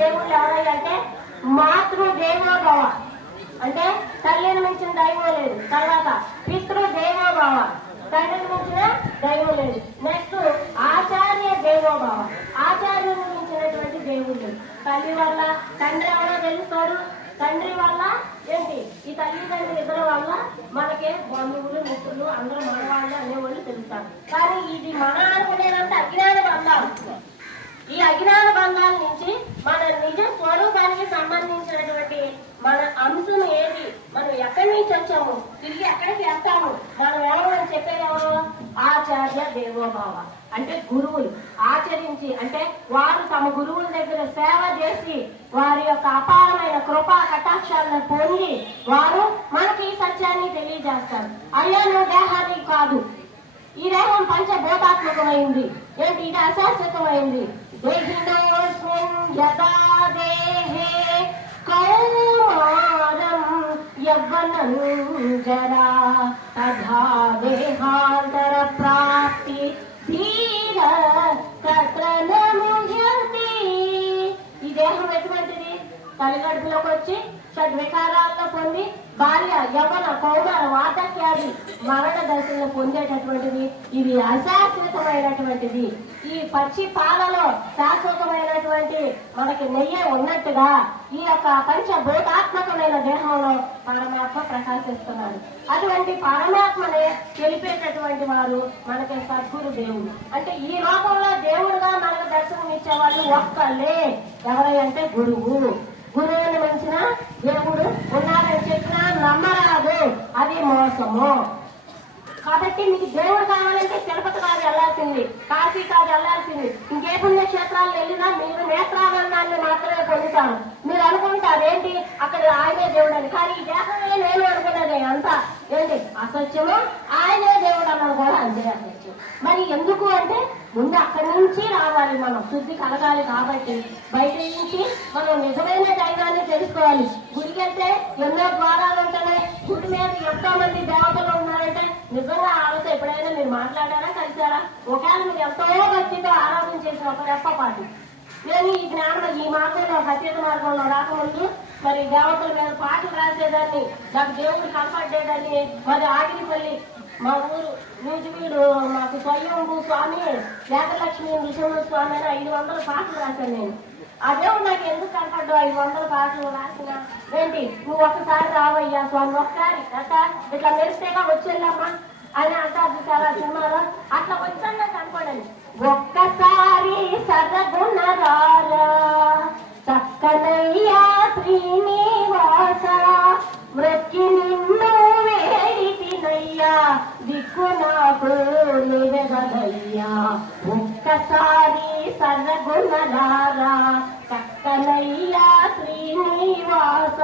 దేవుళ్ళు ఎవరయ్య అంటే మాతృదేవోభవ, అంటే తల్లిని మించిన దైవం లేదు. తర్వాత పితృదేవోభవ, తండ్రిని మించిన దైవం లేదు. నెక్స్ట్ ఆచార్య దేవోభవ, ఆచార్యుని మించినటువంటి దేవుళ్ళు. తల్లి వల్ల తండ్రి ఎవరో తెలుస్తాడు, తండ్రి వల్ల ఏంటి ఈ తల్లిదండ్రులు ఇద్దరు వల్ల మనకే బంధువులు మిత్రులు అందరూ మనవాళ్ళు అనేవాళ్ళు తెలుస్తారు. కానీ ఇది మన అనుకునేదంత అజ్ఞాన బంధాలు. ఈ అజ్ఞాన బంధాల నుంచి మన నిజ స్వరూపానికి సంబంధించినటువంటి మన అంశం ఏది, మనం ఎక్కడి నుంచి వచ్చాము, తిరిగి ఎక్కడికి వెళ్తాము, మనం ఎవరు అని చెప్పేది ఎవరు? ఆచార్య దేవోభావ, అంటే గురువులు ఆచరించి, అంటే వారు తమ గురువుల దగ్గర సేవ చేసి వారి యొక్క అపారమైన కృపా కటాక్షాలను పొంది వారు మనకి ఈ సత్యాన్ని తెలియజేస్తారు. అయ్యా నువ్వు దేహాన్ని కాదు, ఈ దేహం పంచభూతాత్మకమైంది, ఏంటి ఇది అశాశ్వతమైంది. దేహినోస్మిన్ యదా దేహే కౌమారం యవ్వనం జరా తథా దేహాంతర ప్రాప్తి ధీర తత్ర న ముహ్యతి. ఈ దేహం ఎటువంటిది? తల్లిగడుపులోకి వచ్చి షడ్వికారాలను పొంది భార్య యవ్వన కౌమార వార్ధక్యాది మరణ దశలను పొందేటటువంటిది. ఇది అశాశ్వతమైనటువంటిది. ఈ పచ్చి పాలలో శాశ్వతమైనటువంటి మనకి నెయ్యి ఉన్నట్టుగా ఈ యొక్క పంచభూతాత్మకమైన దేహంలో పరమాత్మ ప్రకాశిస్తున్నాడు. అటువంటి పరమాత్మనే తెలిపేటటువంటి వారు మనకి సద్గురు దేవుడు. అంటే ఈ లోకంలో దేవుడుగా మనకు దర్శనం ఇచ్చేవాళ్ళు ఒక్కలే. ఎవరంటే గురువు. గురువుని మించిన దేవుడు ఉన్నాడని చెప్పినా నమ్మరాదు, అది మోసము. కాబట్టి మీకు దేవుడు కావాలంటే తిరుపతి కాదు వెళ్లాల్సింది, కాశీ కాదు వెళ్లాల్సింది, ఇంకే పుణ్యక్షేత్రాలు వెళ్ళినా మీరు నేత్రానందాన్ని మాత్రమే పొందుతారు. మీరు అనుకుంటారు ఏంటి అక్కడ ఆయనే దేవుడు అని, కానీ ఈ దేశంలో నేను అనుకున్నదే అంతా ఏంటి అసత్యము, ఆయనే దేవుడు అన్నది కూడా అంతే అసత్యం. మరి ఎందుకు అంటే ముందు అక్కడి నుంచి రావాలి, మనం శుద్ధి కలగాలి. కాబట్టి బయట నుంచి మనం నిజమైన దైవాన్ని తెలుసుకోవాలి. గుడికి వెళ్తే ఎన్నో ద్వారాలు ఉంటున్నాయి, గుడి మీద ఎంతో మంది దేవతలు ఉన్నారంటే నిజంగా ఆలోచన ఎప్పుడైనా మీరు మాట్లాడారా, కలిసారా? ఒకవేళ మీరు ఎంతో భక్తితో ఆరాధన చేసిన ఒక రెప్పపాటు. నేను ఈ జ్ఞానం ఈ మార్గంలో సత్యత మార్గంలో రాకముందు మరి దేవతల మీద పాటలు రాసేదాన్ని, నాకు దేవుడు కాపాడేదాన్ని. మరి ఆగిరిపల్లి మా ఊరు నూజివీడు మాకు స్వయంభూ స్వామి వేదలక్ష్మి నృసింహ స్వామి అని 500 పాటలు రాశాను నేను. ఆ దేవుడు నాకు ఎందుకు కనపడ్డా 500 పాటలు రాసిన ఏంటి, నువ్వు ఒక్కసారి రావయ్యా స్వామి, ఒక్కసారి అట్లా ఇట్లా మెరిస్తేగా వచ్చేళ్ళమ్మా అని అంటారు చాలా సినిమాలో. అట్లా వచ్చాను నాకు కనపడండి. ఒక్కసారి సరగుణరారా చక్కనయ్యా శ్రీనివాస మృత్యు నిన్ను వేడితినయ్యా దిక్కు నాకు నిరగదయ్యా. ఒక్కసారి సరగుణరారా చక్కనయ్యా శ్రీనివాస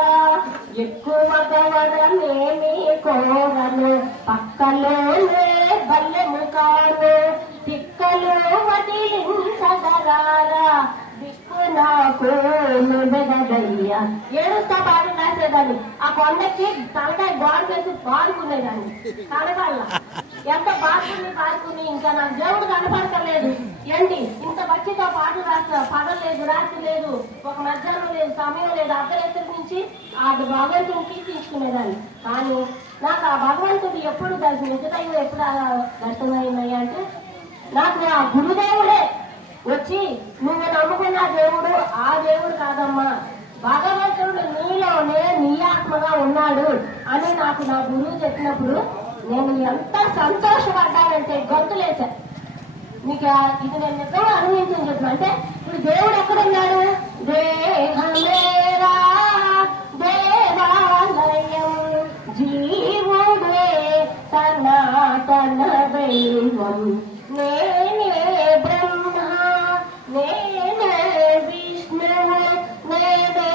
ఎక్కువగా వరమేమి కోరను పక్కలోనే బల్లెము కాను తిక్కలు వదిలించగరారా దిక్కు నాకు నిరగదయ్యా. ఏడుస్తా పాట రాసేదాన్ని. ఆ కొండకి తలకాయ గోడ వేసి పాడుకునేదాన్ని. కనపడాల ఎంత పాడుకుని ఇంకా నాకు దేవుడు కనపడతలేదు. ఏంటి ఇంత భక్తితో పాటలు రాస్తా, పగలు లేదు రాత్రి లేదు, ఒక మధ్యాహ్నం లేదు సమయం లేదు, అర్ధరాత్రి నుంచి ఆ భగవంతునికి తీసుకునేదాన్ని. కానీ నాకు ఆ భగవంతుడు ఎప్పుడు నిజదైవం ఎప్పుడు దర్శనమైందయ్యా అంటే నాకు ఆ గురుదేవుడే వచ్చి నువ్వు నమ్ముకున్న దేవుడు ఆ దేవుడు కాదమ్మా, భగవంతుడు నీలోనే నీ ఆత్మగా ఉన్నాడు అని నాకు నా గురువు చెప్పినప్పుడు నేను ఎంత సంతోషపడ్డానంటే గొంతులేసా. మీకు ఇది నేను నిజంగా అనుభవించని చెప్పిన. అంటే ఇప్పుడు దేవుడు ఎక్కడున్నాడు? దేహమేరా దేవాలయం జీవుడే సనాతన దైవం నేనే బ్రహ్మ నేనే విష్ణువు నేనే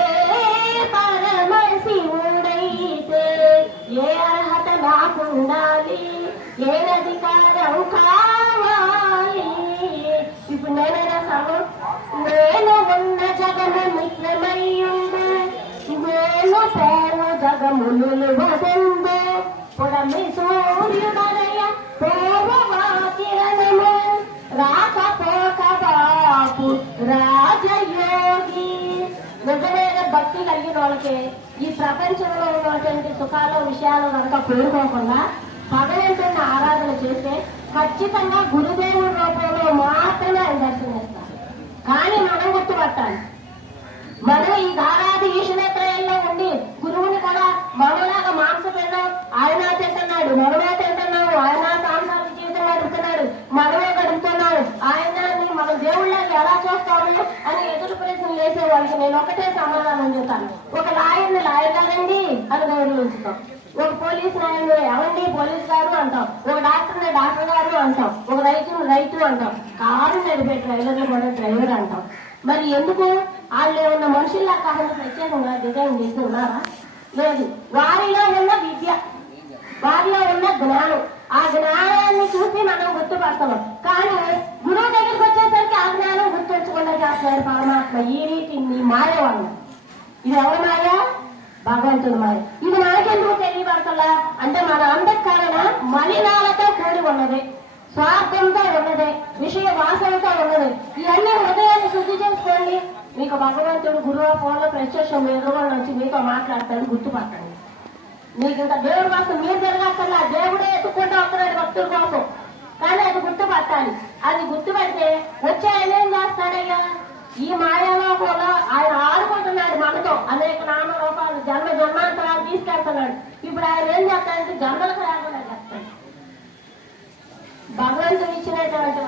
పరమశివుడైతే ఏ అర్హత నాకుండాలి, ఏ అధికారం కావాలి? ఇప్పుడు నేనైనా సగం నేను ఉన్న జగము మిత్రమయ్యుండు నేను పేరు జగములు వసందు పుడమి సూర్యుడనయ పూర్వవాకిరణము రాకపోక బాపు రాజయోగి భక్తి కలిగిన వాళ్ళకి ఈ ప్రపంచంలో ఉన్నటువంటి సుఖాలు విషయాలు కనుక కోరుకోకుండా భగవంతుని ఆరాధన చేస్తే ఖచ్చితంగా గురుదేవుడి రూపంలో మాత్రమే ఆయన దర్శనమిస్తారు. కానీ మనం గుర్తుపట్టాలి, మనం ఈ దారాది ఈశ్వరత్రయంలో ఉండి గురువుని కదా మనలాగా మాంసపిండం ఆయన తింటున్నాడు, మనమే తింటున్నాడు, ఆయన సాంసారిక జీవితం గడుపుతున్నాడు, మనమే గడుపుతున్నాడు, ఆయన మన దేవుళ్ళకి ఎలా చూస్తాము అని ఎదురు ప్రశ్నలు వేసే వాళ్ళకి నేను ఒకటే సమాధానం చెప్తాను. ఒక లాయర్ని లాయర్ గారండి అని గౌరవించుతాం, ఒక పోలీస్ నాయను ఎవండి పోలీస్ గారు అంటాం, ఒక డాక్టర్ని డాక్టర్ గారు అంటాం, ఒక రైతుని రైతు అంటాం, కారు నడిపే డ్రైవర్ని కూడా డ్రైవర్ అంటాం. మరి ఎందుకు? వాళ్ళు ఏమన్నా మనుషుల్లా కాకుండా ప్రత్యేకంగా డిజైన్ చేసి ఉన్నారా? లేదు. వారిలో ఉన్న విద్య, వారిలో ఉన్న జ్ఞానం, ఆ జ్ఞానాన్ని చూసి మనం గుర్తుపడతాం. కానీ గురువు దగ్గరికి వచ్చేసరికి ఆ జ్ఞానం గుర్తుంచకుండా చేస్తున్నారు పరమాత్మ. ఈ రీతి మాయ వల్ల. ఇది ఎవరి మాయ? భగవంతుడి మాయ. ఇది మనకెందుకు తెలియబడతలా అంటే మన అంధకారణ మలినాలతో కూడి ఉన్నది, స్వార్థంతో ఉన్నది, విషయ వాసనతో ఉన్నది. ఇవన్నీ హృదయాన్ని శుద్ధి చేసుకోండి. మీకు భగవంతుడు గురువు ఫోన్లో ప్రత్యక్షం ఎదురుగా నుంచి మీతో మాట్లాడతాడు, గుర్తుపట్టండి. మీకు ఇంకా దేవుడి కోసం మీరు జరగాల్సల్లా దేవుడే ఎత్తుకుంటూ వస్తున్నాడు భక్తుల కోసం. కానీ అది గుర్తుపట్టాలి. అది గుర్తుపడితే వచ్చే ఆయన ఏం చేస్తాడయ్యా? ఈ మాయాలోకంలో ఆయన ఆడుకుంటున్నాడు మనతో, అనేక నామ రూపాలు జన్మ జన్మాంతరాలు తీసుకెళ్తున్నాడు. ఇప్పుడు ఆయన ఏం చేస్తాడంటే జన్మలకు రాకుండా చేస్తాడు. భగవంతుడు ఇచ్చినటువంటి